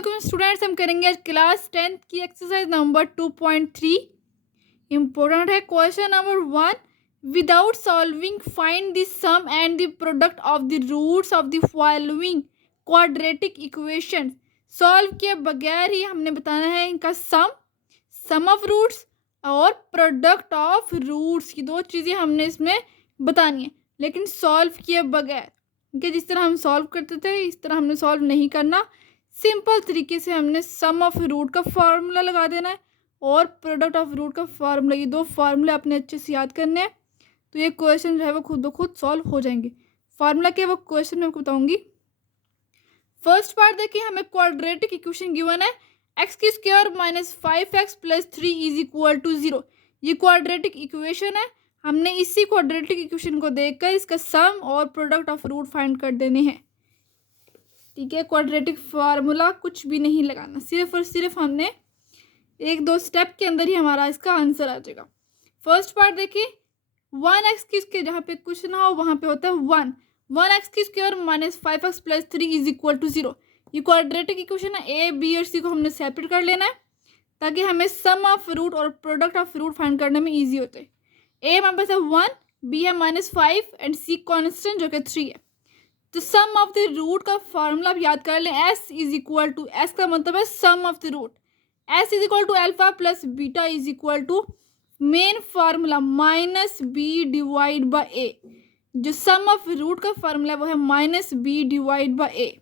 अस्सलाम स्टूडेंट्स, हम करेंगे आज क्लास 10th की एक्सरसाइज नंबर 2.3। इम्पोर्टेंट है question number 1। Without solving find the sum and the product of the roots of the following quadratic equation. सॉल्व किए बगैर ही हमने बताना है इनका सम ऑफ रूट्स और प्रोडक्ट ऑफ रूट्स की दो चीज़ें हमने इसमें बतानी है, लेकिन सॉल्व किए बगैर। कि जिस तरह हम सॉल्व करते थे इस तरह हमने सॉल्व नहीं करना। सिंपल तरीके से हमने सम ऑफ रूट का फार्मूला लगा देना है और प्रोडक्ट ऑफ रूट का फार्मूला, ये दो फार्मूले अपने अच्छे से याद करने हैं, तो ये क्वेश्चन जो है वो खुद ब खुद सॉल्व हो जाएंगे। फार्मूला क्या वो क्वेश्चन में आपको बताऊंगी। फर्स्ट पार्ट देखिए, हमें क्वाड्रेटिक इक्वेशन गिवन है एक्स की square minus 5x plus 3 is equal to 0। ये क्वाड्रेटिक इक्वेशन है। हमने इसी क्वाड्रेटिक इक्वेशन को देखकर इसका सम और प्रोडक्ट ऑफ रूट फाइंड कर देने हैं। ठीक है, क्वाड्रेटिक फार्मूला कुछ भी नहीं लगाना, सिर्फ और सिर्फ हमने एक दो स्टेप के अंदर ही हमारा इसका आंसर आ जाएगा। फर्स्ट पार्ट देखिए, 1x की स्क्वायर, जहाँ पे कुछ ना हो वहाँ पे होता है 1x की square minus 5x plus 3 is equal to 0। ये क्वाड्रेटिक इक्वेशन है। ए बी और सी को हमने सेपरेट कर लेना है ताकि हमें सम ऑफ रूट और प्रोडक्ट ऑफ रूट फाइंड करने में ईजी होते हैं। ए हमारे पास है 1, बी है -5 एंड सी कॉन्स्टेंट जो कि 3 है। तो सम ऑफ द रूट का फार्मूला आप याद कर लें, S is equal to, S का मतलब है sum of the root, S is equal to alpha plus beta is equal to main formula minus B divide by A. जो sum of root का फार्मूला वो है minus B divide by A.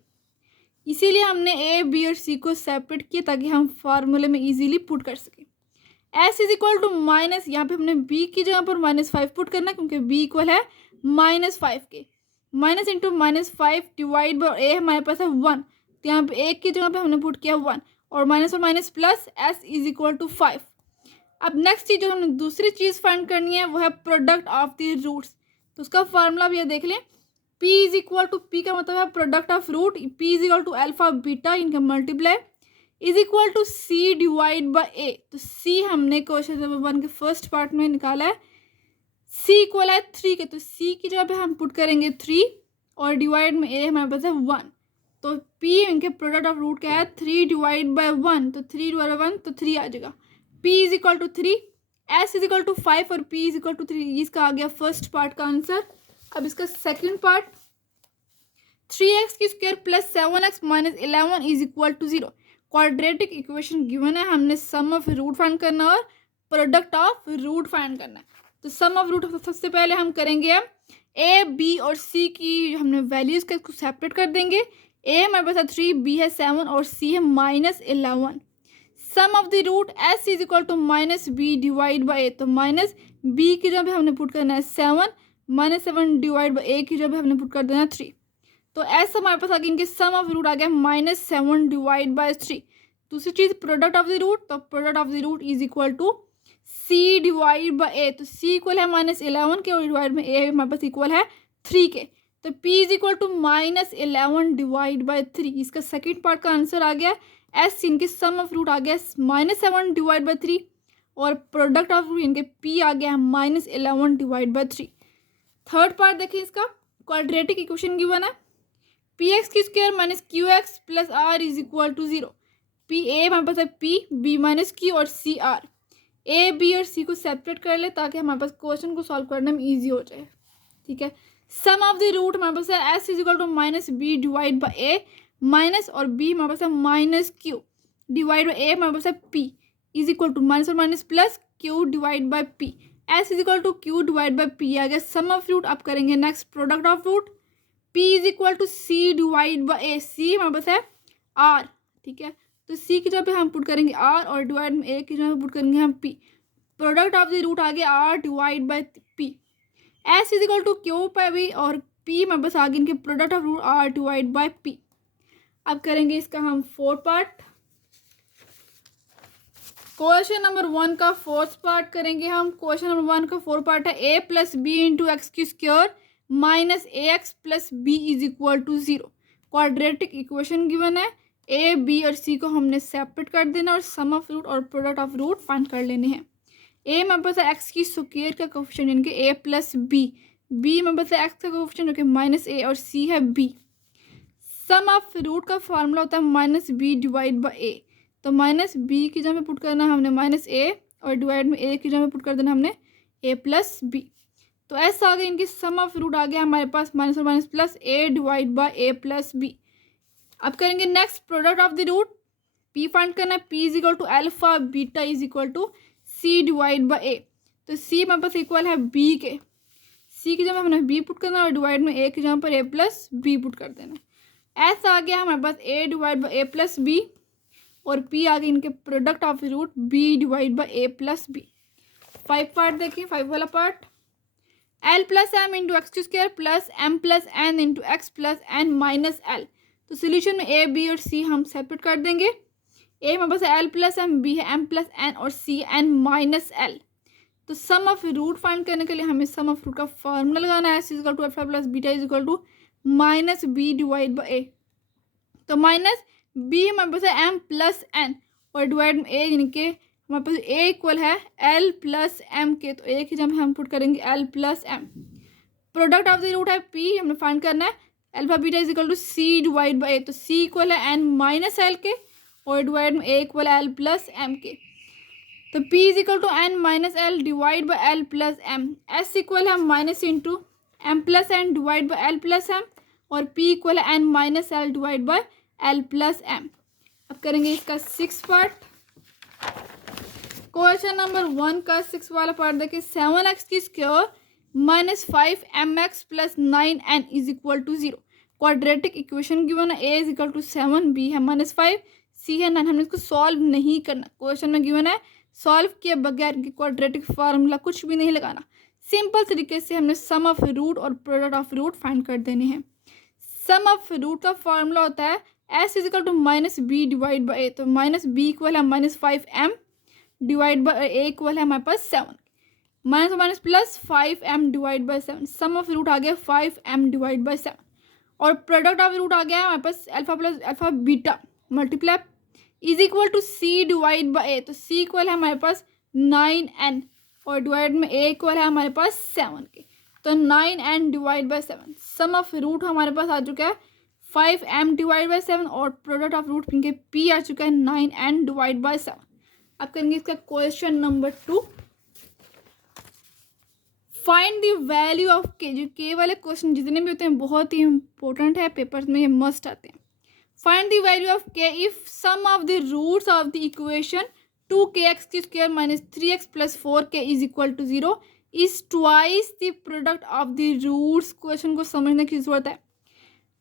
इसीलिए हमने A B और सी को separate किया ताकि हम फार्मूले में इजीली पुट कर सकें। S is equal to minus, यहाँ पे हमने बी की जगह पर -5 पुट करना है क्योंकि बी इक्वल है -5 के। माइनस इंटू -5 डिवाइड बाय ए हमारे पास है 1, तो यहाँ पे एक की जगह पे हमने पुट किया 1 और minus plus S is equal to 5। अब नेक्स्ट चीज जो हमने दूसरी चीज़ फाइंड करनी है वो है प्रोडक्ट ऑफ द रूट्स। तो उसका फार्मूला भी ये देख लें, P is equal to, P का मतलब है product of root, P is equal to alpha beta इनका multiply is equal to C divide by A. तो C हमने क्वेश्चन नंबर 1 के फर्स्ट पार्ट में निकाला है, C इक्वल है 3 के, तो C की जगह पे हम पुट करेंगे 3 और डिवाइड में A हमारे पास है 1। तो P इनके प्रोडक्ट ऑफ रूट क्या है 3 डिवाइड बाय 1, तो 3 डिवाइड बाय 1 तो 3 आ जाएगा। P is equal to 3, S is equal to 5 और P इज इक्वल टू 3। इसका आ गया फर्स्ट पार्ट का आंसर। अब इसका सेकेंड पार्ट, 3x की square plus 7x minus 11 is equal to 0। Quadratic equation given है, हमने सम ऑफ रूट फाइंड करना और प्रोडक्ट ऑफ रूट फाइंड करना है। तो सम ऑफ रूट सबसे पहले हम करेंगे ए बी और सी की हमने वैल्यूज का इसको सेपरेट कर देंगे। ए हमारे पास है 3, बी है 7 और सी है -11। Sum of the root S is equal to minus B divide by ए, तो माइनस बी की जगह हमने पुट करना है 7, -7 डिवाइड बाई ए की जगह हमने पुट कर देना है 3। तो एस हमारे पास आ गया, इनके सम ऑफ रूट आ गया -7 डिवाइड बाय 3। दूसरी चीज प्रोडक्ट ऑफ द रूट, तो product of the root is equal to C divide by A. तो सी इक्वल है -11 के और डिवाइड में ए हमारे पास इक्वल है 3 के। तो P is equal to -11 divide by 3। इसका सेकेंड पार्ट का आंसर आ गया। एस इनके सम ऑफ रूट आ गया -7 डिवाइड बाय 3 और प्रोडक्ट ऑफ रूट इनके पी आ गया -11 डिवाइड बाय 3। थर्ड पार्ट देखिए, इसका क्वाड्रेटिक इक्वेशन गिवन है, पी एक्स की square minus Q x plus R is equal to 0। P A हमारे पास है पी, बी माइनस क्यू और सी आर। ए बी और सी को सेपरेट कर ले ताकि हमारे पास क्वेश्चन को सॉल्व करने में इजी हो जाए। ठीक है, सम ऑफ द रूट हमारे पास है S is equal to minus B divide by A, minus और बी हमारे पास है minus Q divide by A हमारे पास है P is equal to minus और minus plus Q divide by P. S is equal to Q divide by P आ गया सम ऑफ रूट। अब करेंगे next product of root, P is equal to C divide by A. C हमारे पास है R, ठीक है, तो C की जगह पे हम पुट करेंगे R और डिवाइड में A की जगह पे पुट करेंगे हम P। Product of the root आ गया R divide by P। S is equal to Q पे भी और P हमारे पास आ गया इनके product of root R divide by P। अब करेंगे इसका हम फोर्थ पार्ट, क्वेश्चन नंबर 1 का फोर्थ पार्ट करेंगे हम। क्वेश्चन नंबर 1 का फोर्थ पार्ट है a plus b into x की square minus a x plus b is equal to 0। Quadratic equation given है, ए बी और सी को हमने सेपरेट कर देना और सम ऑफ रूट और प्रोडक्ट ऑफ रूट फाइंड कर लेने हैं। ए हमारे पास है एक्स की स्क्वायर का कोएफिशिएंट यानी कि ए प्लस बी, बी हमारे पास है एक्स का कोएफिशिएंट जो कि -a और सी है b। सम ऑफ रूट का फॉर्मूला होता है माइनस बी डिवाइड बाई ए। तो माइनस बी की जगह पुट करना हमने माइनस ए और डिवाइड में ए की जगह पुट कर देना हमने ए प्लस बी। तो ऐसा आ गया, इनकी सम ऑफ रूट आ गया हमारे पास माइनस और minus plus a divide by a plus b. अब करेंगे next product of the root. P find करना है, P is equal to alpha beta is equal to C divide by ए। तो सी हमारे पास इक्वल है बी के, सी की जगह हमने बी पुट करना और डिवाइड में ए की जगह पर ए प्लस बी पुट कर देना। ऐसा आ गया हमारे पास a divide by a plus b और पी आ गए इनके product of root b divide by a plus b. 5 part देखिए, 5 वाला part, l plus m into x square plus m plus n into x plus n minus l. तो solution में a B और सी हम separate कर देंगे। ए हमारे पास L plus M, B है एम प्लस एन और सी एन माइनस एल। तो सम ऑफ रूट फाइंड करने के लिए हमें सम ऑफ रूट का फॉर्मूला लगाना है, S is equal to alpha plus beta is equal to minus B divide by ए। तो माइनस बी हमारे पास है एम प्लस एन और डिवाइड में ए, यानी कि हमारे पास ए इक्वल है एल प्लस एम के। तो ए की जगह हम पुट करेंगे l plus m. Product of the root है पी, हमने फाइंड करना है alpha beta is equal to C divide by ए। तो सी इक्वल है एन माइनस एल के और डिवाइड में ए इक्वल है एल प्लस एम के। तो P is equal to n minus l divide by l plus m. S equal है minus into m plus n divide by l plus m और p equal है n minus l divide by l plus m. अब करेंगे इसका 6 part. Question number 1 का 6 वाला part देखिए, 7x की square minus 5mx plus 9n is equal to 0। Quadratic equation given है, a is equal to 7, b है माइनस 5, c है 9। हमने इसको सॉल्व नहीं करना, क्वेश्चन में गिवन है सॉल्व किए बगैर क्वाड्रेटिक फार्मूला कुछ भी नहीं लगाना। सिंपल तरीके से हमने सम ऑफ रूट और प्रोडक्ट ऑफ रूट फाइंड कर देने हैं। सम ऑफ रूट का फॉर्मूला होता है S is equal to minus B divide by ए। तो माइनस बी इक्वल है minus 5m divide by a equal है हमारे पास 7, minus minus plus 5m divide by 7। Sum of root आ गया 5m डिवाइड बाई 7 और प्रोडक्ट ऑफ रूट आ गया हमारे पास alpha plus alpha beta multiply is equal to C divide by ए। तो सी इक्वल है हमारे पास 9n और डिवाइड में ए इक्वल है हमारे पास 7 के। तो 9n divide by 7। Sum of root हमारे पास आ चुका है 5m डिवाइड बाई 7 और प्रोडक्ट ऑफ रूट इनके p आ चुका है 9n डिवाइड बाई 7। अब करेंगे इसका question number 2। Find the value of के। जो के वाले क्वेश्चन जितने भी होते हैं बहुत ही इंपॉर्टेंट है, पेपर्स में ये मस्ट आते हैं। Find the value of K if sum of the roots of the equation 2kx square minus 3x plus 4k is equal to 0 is twice the product of the roots. Question को समझने की जरूरत है।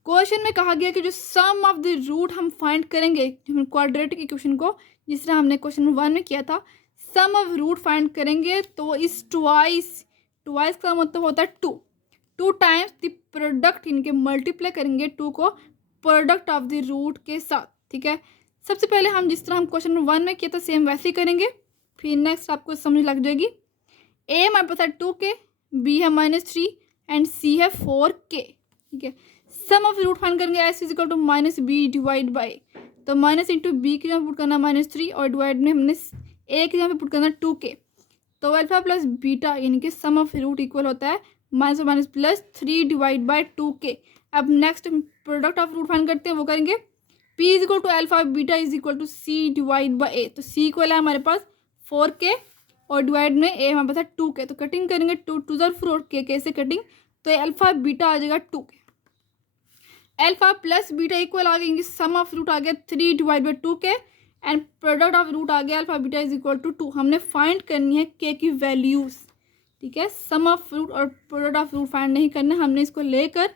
Question में कहा गया कि जो सम ऑफ द रूट हम फाइंड करेंगे क्वाड्रेटिक इक्वेशन को, जिस तरह हमने क्वेश्चन नंबर 1 में किया था, सम ऑफ रूट फाइंड करेंगे तो इस ट्वाइस का मतलब होता है 2 टाइम्स द प्रोडक्ट, इनके मल्टीप्लाई करेंगे 2 को प्रोडक्ट ऑफ द रूट के साथ। ठीक है, सबसे पहले हम जिस तरह हम क्वेश्चन नंबर 1 में किया था सेम वैसे ही करेंगे, फिर नेक्स्ट आपको समझ लग जाएगी। ए हमारे पास है 2k, बी है -3 एंड सी है 4k। ठीक है, सम ऑफ रूट फाइंड करेंगे S is equal to minus B divide by. तो माइनस इंटू बी की जगह पुट करना -3 और डिवाइड में हमने ए की जगह पुट करना 2k। तो अल्फा प्लस बीटा यानी कि सम ऑफ रूट इक्वल होता है minus minus plus 3 divide by 2k। अब next product of root find करते हैं, वो करेंगे p is equal to alpha beta is equal to C divide by ए। तो सी इक्वल है हमारे पास 4k और डिवाइड में ए हमारे पास है 2k। तो कटिंग करेंगे 2 2 4 k से कटिंग, तो अल्फा बीटा आ जाएगा 2k। Alpha plus beta equal आ गएंगे, सम ऑफ रूट आ गया 3 divide by 2k and product of root आ गया alpha beta is equal to 2। हमने फाइंड करनी है k की वैल्यूज। ठीक है, सम ऑफ रूट और प्रोडक्ट ऑफ रूट फाइंड नहीं करना, हमने इसको लेकर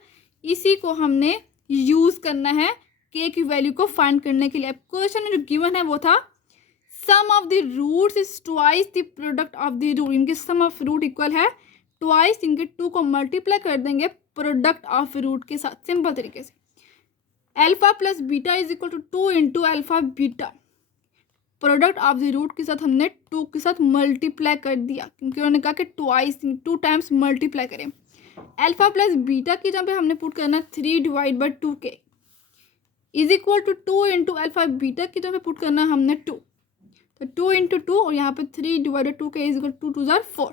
इसी को हमने यूज करना है k की वैल्यू को फाइंड करने के लिए। अब क्वेश्चन में जो गिवन है वो था sum of the roots is twice the product of the root. इनके सम ऑफ रूट इक्वल है ट्वाइस, इनके 2 को मल्टीप्लाई कर देंगे प्रोडक्ट ऑफ रूट के साथ सिंपल तरीके से। Alpha plus beta is equal to 2 into alpha beta, product of the root के साथ हमने 2 के साथ मल्टीप्लाई कर दिया क्योंकि उन्होंने कहा कि ट्वाइस 2 टाइम्स मल्टीप्लाई करें। अल्फा प्लस बीटा की जगह पे हमने पुट करना 3 divide by 2k is equal to 2 into alpha beta की जगह पे पुट करना हमने 2। तो 2 इंटू 2 और यहाँ पे 3 divide by 2k is equal to 2 2 4।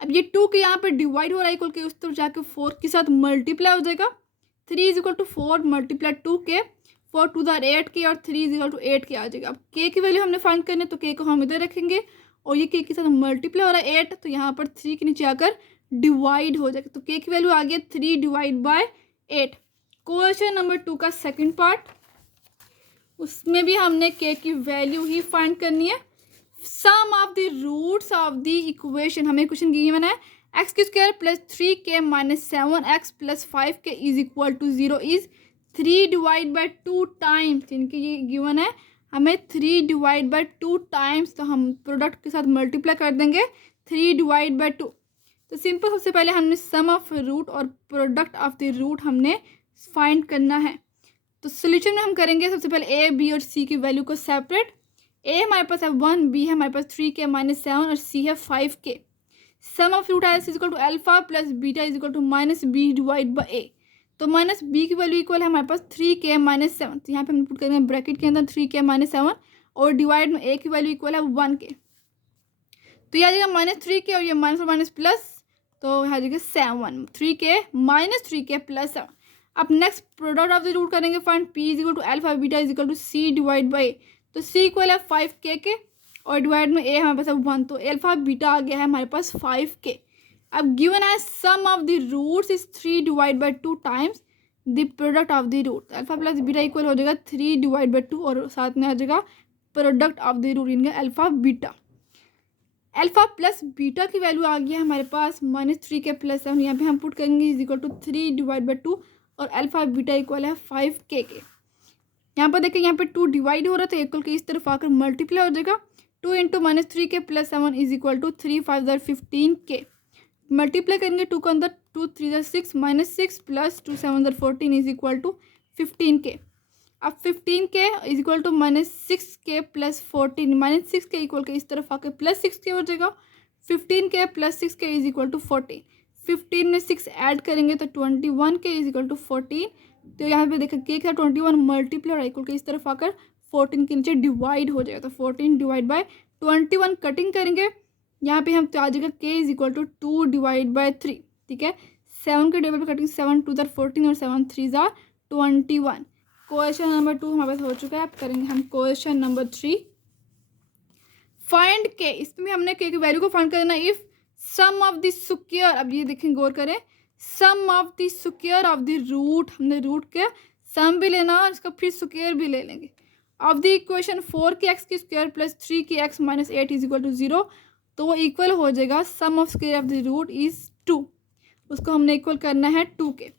अब ये 2 के यहाँ पे डिवाइड हो रहा है इक्वल के उस तरफ जाके 4 के साथ मल्टीप्लाई हो जाएगा, 3 is equal to 4 multiply 2k, 4 to the 8k और 3 इज इक्वल टू 8k आ जाएगा। अब k की वैल्यू हमने फाइंड करनी है तो k को हम इधर रखेंगे और ये k के साथ मल्टीप्लाई हो रहा है 8, तो यहाँ पर 3 के नीचे आकर डिवाइड हो जाएगा। तो k की वैल्यू आ गई 3 डिवाइड बाय 8। क्वेश्चन नंबर 2 का सेकंड पार्ट, उसमें भी हमने k की वैल्यू ही फाइंड करनी है। Sum of the roots of the equation, हमें क्वेश्चन गिवन है एक्स की square plus 3k minus 7x plus 5k is equal to 0 is 3 divide by 2 times. इनके ये गिवन है हमें 3 डिवाइड बाई 2 टाइम्स, तो हम प्रोडक्ट के साथ मल्टीप्लाई कर देंगे 3 डिवाइड बाई 2। तो सिंपल, सबसे पहले हमने सम ऑफ रूट और प्रोडक्ट ऑफ द रूट हमने फाइंड करना है। तो सोल्यूशन में हम करेंगे सबसे पहले ए बी और सी की वैल्यू को सेपरेट। ए हमारे पास है 1, बी है हमारे पास 3k माइनस 7 और सी है 5k। सम ऑफ रूट है is equal to alpha plus beta is equal to minus B divide by ए। तो माइनस बी की वैल्यू इक्वल है हमारे पास 3k माइनस 7, तो यहाँ पे हम पुट करेंगे ब्रैकेट के अंदर 3k माइनस 7 और डिवाइड में ए की वैल्यू इक्वल है 1k। तो यह आ जाएगा माइनस 3k और ये माइनस और माइनस प्लस, तो यहाँ आ जाएगा 7, 3k माइनस 3k प्लस 7। अब next product of the root करेंगे find p is equal to alpha beta is equal to C divide by ए। तो सी इक्वल है 5k के और डिवाइड में ए हमारे पास है 1, तो अल्फा बीटा आ गया है हमारे पास 5k। अब गिवन है sum of the roots is 3 divide by 2 times the product of the root. Alpha plus beta equal हो जाएगा 3 डिवाइड बाई 2 और साथ में आ जाएगा प्रोडक्ट ऑफ द रूट इनका alpha beta. Alpha plus beta की वैल्यू आ गई है हमारे पास -3k प्लस 7, यहाँ पे हम पुट करेंगे is equal to 3 divide by 2 और अल्फा बीटा इक्वल है 5k के। यहाँ पर देखिए यहाँ पे 2 डिवाइड हो रहा था, इक्वल के इस तरफ आकर मल्टीप्लाई हो जाएगा। 2 into -3k plus 7 is equal to 3 5 15k। Multiply करेंगे 2 के अंदर, 2 3 6 -6 plus 2 7 14 is equal to 15k। अब 15k is equal to -6k plus 14, -6k equal के इस तरफ आकर प्लस 6k हो जाएगा। 15k plus 6k is equal to 14। 15 में 6 ऐड करेंगे तो 21k इज इक्वल टू 14। तो यहाँ पे देखा के का 21 मल्टीप्लाई इक्वल के इस तरफ आकर 14 के नीचे डिवाइड हो जाएगा। तो 14 डिवाइड बाय 21 कटिंग करेंगे, यहाँ पे हम तो आ जाएगा k is equal to 2 divide by 3। ठीक है, 7 के टेबल पर कटिंग 7 2 14 और 7 3 21। क्वेश्चन नंबर 2 हमारे पास हो चुका है। अब करेंगे हम क्वेश्चन नंबर 3, फाइंड के। इसमें हमने के की वैल्यू को फाइंड करना है if sum of the square. अब ये देखें, गौर करें, sum of the square of the root, हमने रूट के सम भी लेना और इसका फिर स्क्वायर भी ले लेंगे ऑफ द इक्वेशन 4x की square plus 3x minus 8 is equal to 0। तो वो इक्वल हो जाएगा sum of square of the root is 2, उसको हमने इक्वल करना है 2 के।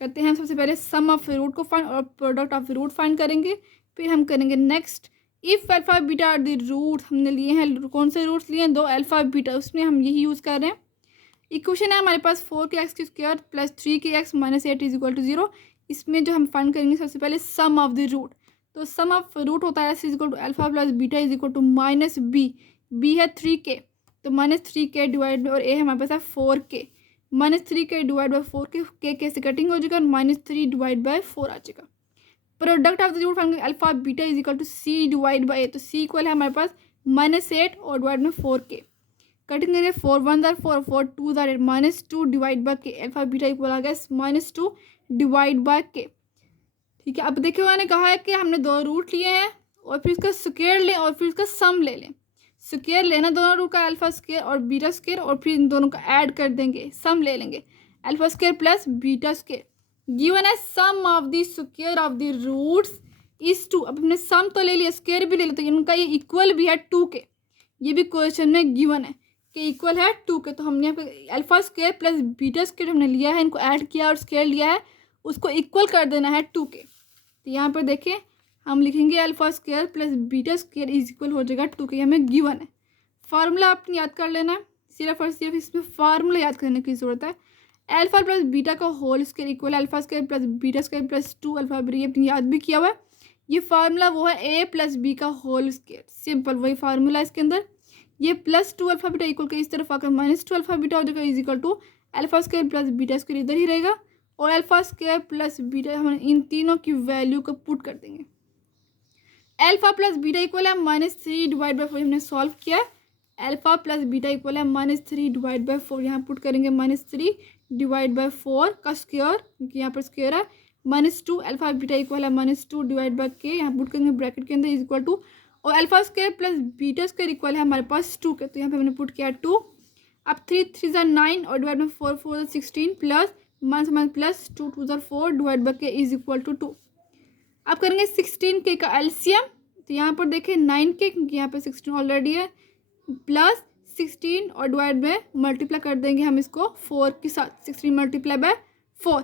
करते हैं सबसे पहले सम ऑफ रूट को फाइंड और प्रोडक्ट ऑफ रूट फाइंड करेंगे, फिर हम करेंगे next if alpha beta are the root. हमने लिए हैं कौन से रूट्स लिए हैं, 2 अल्फा बीटा, उसमें हम यही यूज़ कर रहे हैं। इक्वेशन है हमारे पास 4x की square plus 3x minus 8 is equal to 0। इसमें जो हम फाइंड करेंगे सबसे पहले सम ऑफ द रूट। तो सम ऑफ रूट होता है is equal to alpha plus beta is equal to minus B है 3k, तो -3k डिवाइड और ए हमारे पास है 4k। -3k divide by 4k, के से कटिंग हो जाएगा, -3 डिवाइड बाई 4 आ जाएगा। Product of the root find alpha beta is equal to C divide by ए। तो सी इक्वल है हमारे पास -8 और डिवाइड में 4k। कटिंग करेंगे 4 1 4 4 2 -2 डिवाइड बाई के। अल्फा बीटा इक्वल आ गया -2 डिवाइड बाई के। ठीक है, अब देखिए मैंने कहा है कि हमने 2 रूट लिए हैं और फिर इसका स्क्वायर लें और फिर इसका सम ले लें। स्क्वायर लेना दोनों रूट का अल्फा स्क्वायर और बीटा स्क्वायर और फिर इन दोनों का ऐड कर देंगे, सम ले लेंगे alpha square plus beta square. Given है sum of the square of the roots is 2। अब हमने सम तो ले लिया, स्क्वायर भी ले लिया, तो इनका ये इक्वल भी है 2 के। ये भी क्वेश्चन में गिवन है कि इक्वल है 2 के। तो हमने यहाँ पे alpha square plus beta square हमने लिया है, इनको ऐड किया और स्क्वायर लिया है, उसको इक्वल कर देना है 2 के। तो यहाँ पर देखें हम लिखेंगे alpha square plus beta square is equal हो जाएगा 2 के। हमें गिवन है, फार्मूला आपने याद कर लेना है, सिर्फ और सिर्फ इसमें फार्मूला याद करने की ज़रूरत है। अल्फा प्लस बीटा का whole square equal alpha square plus beta square plus 2 alpha beta, ये आपने याद भी किया हुआ है। ये फार्मूला वो है ए प्लस बी का होल स्क्वायर, सिंपल वही फार्मूला इसके अंदर। ये +2 अल्फा बीटा इक्वल के इस तरफ आकर -2 अल्फा बीटा हो जाएगा is equal to alpha square plus beta square इधर ही रहेगा और अल्फा स्क्वायर प्लस बीटा हम इन तीनों की वैल्यू को पुट कर देंगे। अल्फा प्लस बीटा इक्वल है -3 डिवाइड बाई 4, हमने सॉल्व किया है। अल्फा प्लस बीटा इक्वल है -3 डिवाइड बाई 4, यहाँ पुट करेंगे -3 डिवाइड बाय 4 का स्क्वायर, क्योंकि यहाँ पर स्क्वायर है, -2 अल्फा बीटा इक्वल है -2 डिवाइड बाय के, यहाँ पुट करेंगे ब्रैकेट के अंदर इज इक्वल टू, और alpha square plus beta square equal है हमारे पास 2 के, तो यहाँ पे हमने पुट किया 2। अब 3 3 ज़ा 9 और डिवाइड बाई 4 4 ज़ा 16 प्लस माइनस प्लस 2 2 ज़ा 4 डिवाइड बाई के इज इक्वल टू 2। अब करेंगे 16 के का एलसीएम, तो यहाँ पर देखें 9 के, क्योंकि यहाँ पे 16 ऑलरेडी है, प्लस 16 और डिवाइड में मल्टीप्लाई कर देंगे हम इसको 4 के साथ, 16 मल्टीप्लाई बाय 4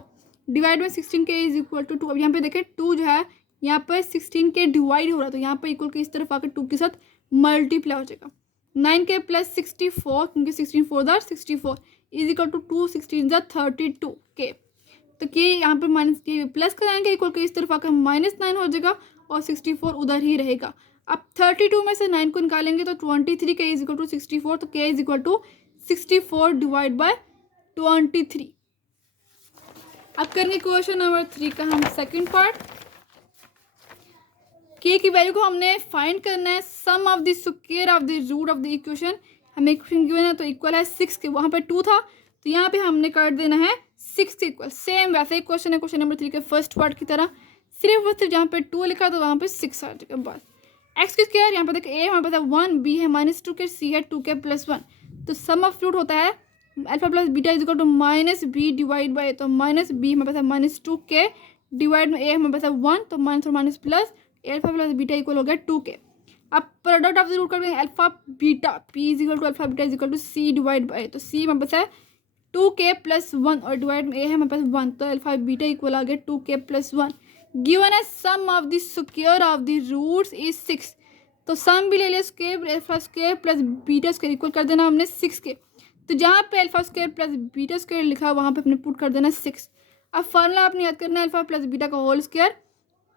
डिवाइड में 16 के इज इक्वल टू 2। अब यहाँ पे देखें 2 जो है यहाँ पर 16 के डिवाइड हो रहा है, तो यहाँ पर इक्वल के इस तरफ आकर 2 के साथ मल्टीप्लाई हो जाएगा। 9 के प्लस 64, क्योंकि 16 4 ज़ा 64 इज इक्वल टू 2 16 ज़ा 32 के, तो के यहाँ पर माइनस के प्लस कराएंगे इक्वल के इस तरफ आकर -9 हो जाएगा और 64 उधर ही रहेगा। अब 32 में से 9 को निकालेंगे तो 23 के इज इक्वल टू 64, तो K is equal to 64 divide by 23। अब करेंगे क्वेश्चन नंबर 3 का हम सेकंड पार्ट। के की वैल्यू को हमने फाइंड करना है, sum of the square of the root of the equation. हमें इक्वेशन गिवन है तो इक्वल है 6 के, वहाँ पे 2 था तो यहाँ पे हमने कर देना है 6 के इक्वल। सेम वैसे ही क्वेश्चन है क्वेश्चन नंबर 3 के फर्स्ट पार्ट की तरह, सिर्फ जहाँ पे 2 लिखा तो वहाँ पे 6 आ जाएगा बस। एक्स की स्क्वायर यहाँ पे देखिए ए हमारे पास है 1, बी है -2 के, सी है 2 के प्लस 1, तो सम ऑफ रूट होता है alpha plus beta is equal to -b divide by, तो -b हमारे पास है -2 के डिवाइड में ए हमारे पास है 1, तो माइनस और minus plus alpha plus beta equal हो गया 2 के। अब प्रोडक्ट ऑफ द रूट करेंगे alpha beta, P is equal to alpha beta is equal to C divide by, तो सी हमारे पास है 2 के प्लस 1 और डिवाइड में ए है हमारे पास 1, तो अल्फा बीटा इक्वल आ गया 2 के प्लस 1। गिवन है sum of the square of the roots is 6, तो सम भी ले लिया square, alpha square plus beta square equal कर देना हमने 6 के, तो जहाँ पे alpha square plus beta square लिखा वहाँ पे अपने पुट कर देना 6। अब फार्मूला आपने याद करना है अल्फा प्लस बीटा का whole square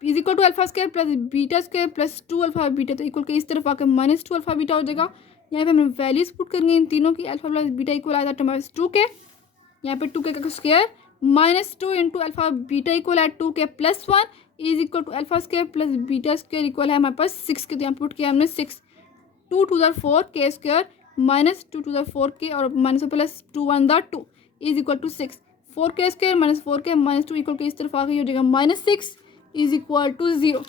is equal to alpha square plus beta square plus 2 alpha beta, तो इक्वल के इस तरफ आकर -2 अल्फा बीटा हो जाएगा। यहाँ पे हमने वैल्यूज पुट करेंगे इन तीनों की, अल्फा प्लस बीटा इक्वल आया था हमारे 2 के, यहाँ पे 2 के का square -2 into alpha beta equal है 2 K plus 1 is equal to alpha square plus beta square equal है हमारे पास 6 के, तो यहाँ पुट किया हमने 6। 2 2 ज़ा 4 के स्क्वायर -2 2 ज़ा 4 के और माइनस प्लस 2 1 ज़ा 2 इज इक्वल टू 6। 4 के स्क्वायर -4 के -2 इक्वल के इस तरफ आ गई हो जाएगा -6 इज इक्वल टू 0।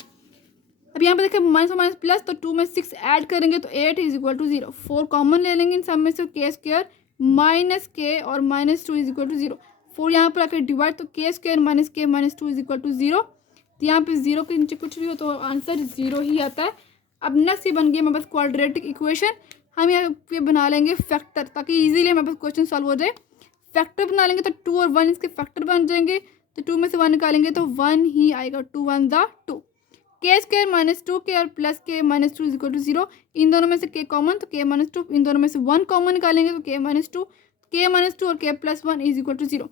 अब यहाँ पे देखिए माइनस और माइनस प्लस, तो 2 में 6 ऐड करेंगे तो 8 इज इक्वल टू 0। 4 कॉमन ले लेंगे इन सब में से, के स्क्वायर माइनस के और -2 इज इक्वल टू 0। 4 यहाँ पर आकर डिवाइड, तो के स्क्वायर माइनस के -2 इज इक्वल टू 0, तो यहाँ पे 0 के नीचे कुछ भी हो तो आंसर 0 ही आता है। अब नेक्स्ट ये बन गया हमारे पास क्वाड्रेटिक इक्वेशन, हम यहाँ पे बना लेंगे फैक्टर ताकि इजीली हमारे पास क्वेश्चन सॉल्व हो जाए। फैक्टर बना लेंगे तो 2 और 1 इसके फैक्टर बन जाएंगे, तो 2 में से 1 निकालेंगे तो 1 ही आएगा, 2 1 ज़ा 2। के स्क्वायर -2 के और प्लस के -2 इज इक्वल टू 0, इन दोनों में से के कॉमन तो के -2, इन दोनों में से 1 कॉमन निकालेंगे तो के -2 और के प्लस 1 इज इक्वल टू 0।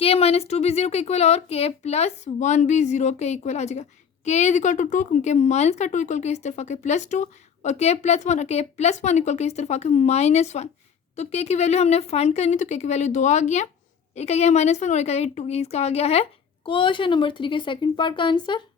के -2 भी 0 के इक्वल और के प्लस 1 भी 0 के इक्वल आ जाएगा। के इज इक्वल टू 2, क्योंकि माइनस का 2 इक्वल के इस तरफ आके +2 और के प्लस 1 और के प्लस 1 इक्वल के इस तरफ आके -1, तो के की वैल्यू हमने फाइंड करनी, तो के की वैल्यू 2 आ गया, एक आ गया -1 और एक आ गया 2, इसका आ गया है क्वेश्चन नंबर 3 के सेकंड पार्ट का आंसर।